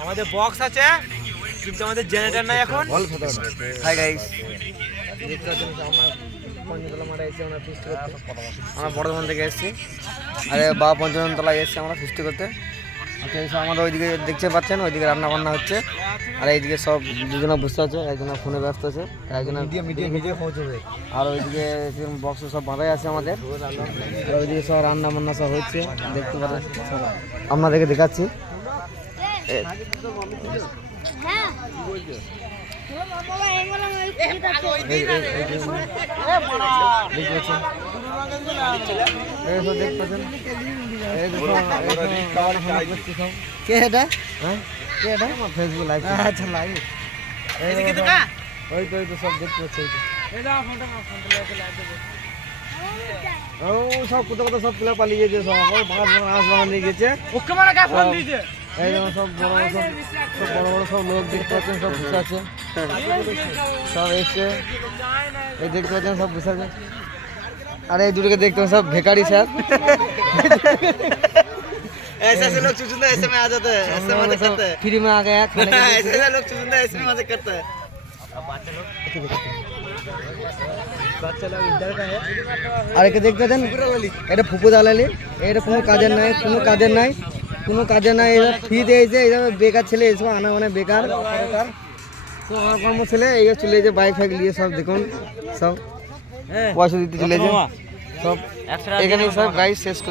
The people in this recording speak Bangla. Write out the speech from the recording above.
আমাদের বক্স আছে কিন্তু আমাদের জেনারেটর নাই এখন। হাই গাইস, দেখতে পাচ্ছেন আমরা পঞ্চতলা মাঠে এসেছি আমরা ফিস্ট করতে। আমরা বর্ধমান থেকে এসেছি, আরে বা পঞ্চমতলায় এসেছি আমরা ফিস্ট করতে। আচ্ছা, এসে আমাদের ওইদিকে দেখতে পাচ্ছেন, ওইদিকে রান্না বান্না হচ্ছে, আর এইদিকে সব দুজনে বসে আছে, একজনের ফোনে ব্যস্ত আছে, একজনের মিডিয়া পৌঁছবে। আর ওইদিকে বক্স সব বাঁধাই আছে আমাদের, আর ওইদিকে সব রান্না বান্না সব হচ্ছে, দেখতে পাচ্ছেন সব আপনাদেরকে দেখাচ্ছি। কে এটা? হ্যাঁ, কে এটা? Facebook live. আচ্ছা, লাইভ। ওই তো সব দেখতে পাচ্ছি। ও সব কোথাও সব প্লেয়ার পালিয়ে গেছে, সব আস বাগান নিয়ে গেছে। এই যেমন সব বড় বড় সব লোক দেখতে পাচ্ছেন, সব বসে আছে, সব এসছে, এই দেখতে পাচ্ছেন সব বসে আছে। আরে এই দুটোকে দেখতে সব ভেকারি স্যার। ऐसे ऐसे लोग चुचुंदा ऐसे में आ जाते हैं, ऐसे मजे करते हैं। फ्री में आ गया खाने के लिए। ऐसे ऐसे लोग चुचुंदा ऐसे में मजे करते हैं। আর একে দেখতে পাচ্ছেন, এটা ফুপু দালালি, এটা কোনো কাজের নাই, কোনো কাজের নাই, কোনো কাজের নাই। এরা ফ্রি দিয়েছে, এইসব বেকার ছেলে, এইসব আনা মানে বেকার কর্ম ছেলে। এই চলে যে বাইক ফাইক নিয়ে সব দেখুন, সব পয়সা দিতে চলে যে সব। এখানে সব গাড়ি শেষ করছে।